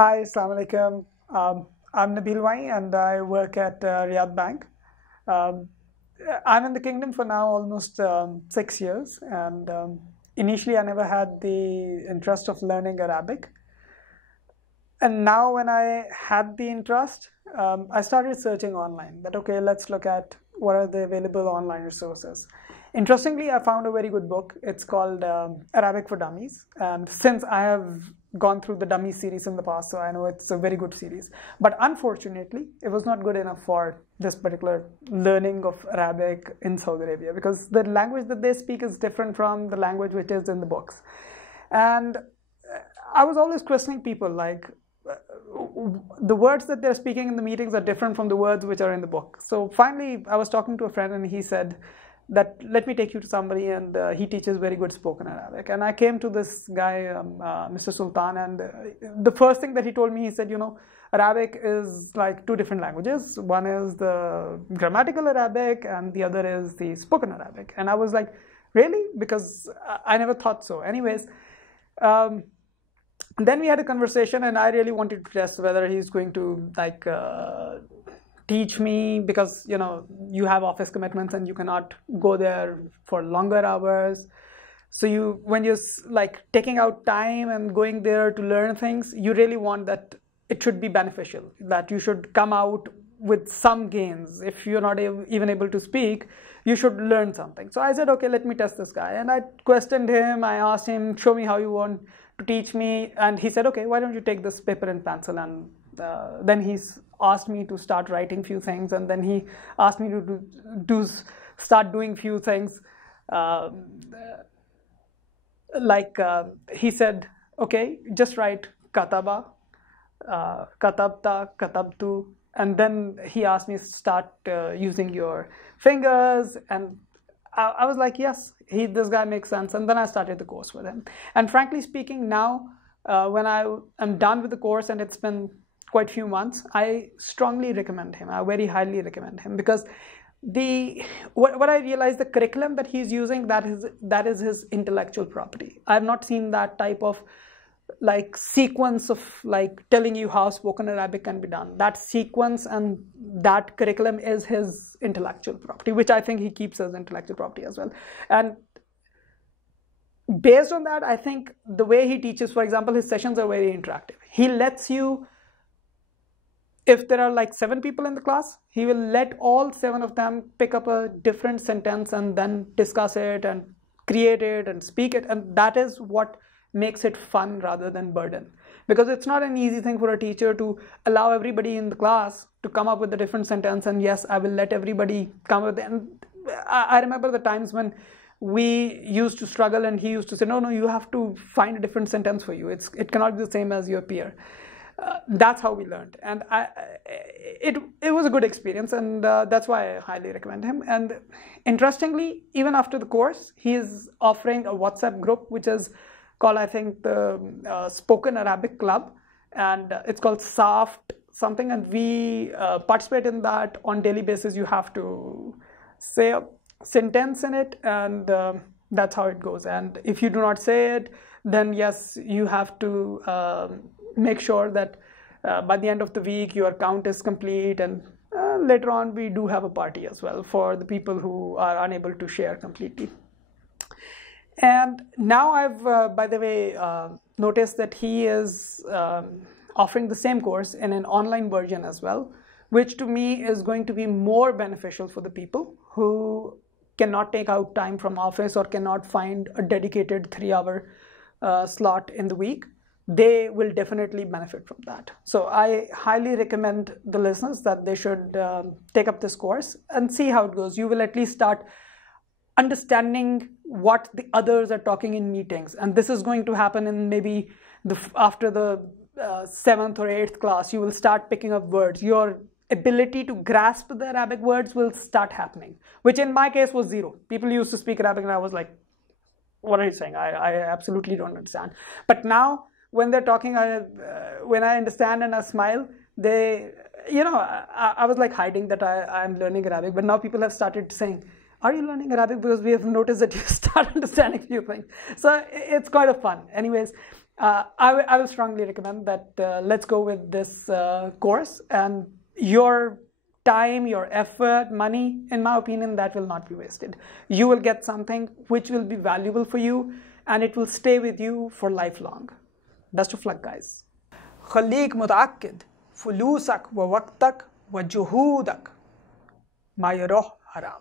Hi, Assalamu alaikum. I'm Nabeel Wyne and I work at Riyadh Bank. Um, I'm in the kingdom for now almost 6 years, and initially I never had the interest of learning Arabic. And now, when I had the interest, I started searching online that, okay, let's look at what are the available online resources. Interestingly, I found a very good book. It's called Arabic for Dummies. And since I have gone through the Dummy series in the past, so I know it's a very good series. But unfortunately, it was not good enough for this particular learning of Arabic in Saudi Arabia, because the language that they speak is different from the language which is in the books. And I was always questioning people like, the words that they're speaking in the meetings are different from the words which are in the book. So finally, I was talking to a friend and he said that, let me take you to somebody, and he teaches very good spoken Arabic. And I came to this guy, Mr. Sultan, and the first thing that he told me, he said, Arabic is like two different languages. One is the grammatical Arabic and the other is the spoken Arabic. And I was like, really? Because I never thought so. Anyways, then we had a conversation, and I really wanted to test whether he's going to teach me, because you have office commitments and you cannot go there for longer hours. So when you're like taking out time and going there to learn things, you really want that it should be beneficial, that you should come out with some gains. If you're not even able to speak, you should learn something. So I said, okay, let me test this guy. And I questioned him. I asked him, show me how you want to teach me. And he said, okay, why don't you take this paper and pencil? And then he's asked me to start writing few things. And then he asked me to start doing few things. He said, okay, just write kataba, katabta, katabtu. And then he asked me to start using your fingers. And I was like, yes, this guy makes sense. And then I started the course with him. And frankly speaking, now when I am done with the course and it's been quite a few months, I strongly recommend him. I very highly recommend him, because what I realized, the curriculum that he's using, that is his intellectual property. I have not seen that type of like sequence of like telling you how spoken Arabic can be done. That sequence and that curriculum is his intellectual property, which I think he keeps as intellectual property as well. And based on that, I think the way he teaches, for example, his sessions are very interactive. He lets you, if there are like 7 people in the class, he will let all 7 of them pick up a different sentence and then discuss it and create it and speak it. And that is what makes it fun rather than burden, because it's not an easy thing for a teacher to allow everybody in the class to come up with a different sentence, and yes, I will let everybody come with it. And I remember the times when we used to struggle and he used to say, no, you have to find a different sentence for you. It cannot be the same as your peer. That's how we learned, and it was a good experience, and that's why I highly recommend him. And interestingly, even after the course, he is offering a WhatsApp group which is called, I think, the Spoken Arabic Club, and it's called SAFT something, and we participate in that on daily basis. You have to say a sentence in it, and that's how it goes. And if you do not say it, then yes, you have to make sure that by the end of the week your count is complete. And later on, we do have a party as well for the people who are unable to share completely. And now I've, by the way, noticed that he is offering the same course in an online version as well, which to me is going to be more beneficial for the people who cannot take out time from office or cannot find a dedicated 3-hour slot in the week. They will definitely benefit from that. So I highly recommend the listeners that they should take up this course and see how it goes. You will at least start understanding what the others are talking in meetings, and this is going to happen in maybe after the 7th or 8th class. You will start picking up words. Your ability to grasp the Arabic words will start happening, which in my case was 0. People used to speak Arabic and I was like, what are you saying? I absolutely don't understand. But now when they're talking, when I understand and I smile, I was like hiding that I'm learning Arabic, but now people have started saying, are you learning Arabic? Because we have noticed that you start understanding a few things. So it's quite a fun. Anyways, I will strongly recommend that let's go with this course, and your time, your effort, money, in my opinion, that will not be wasted. You will get something which will be valuable for you, and it will stay with you for lifelong. Best of luck, guys. خليك متأكد فلوسك ووقتك وجهودك ما يروح حرام.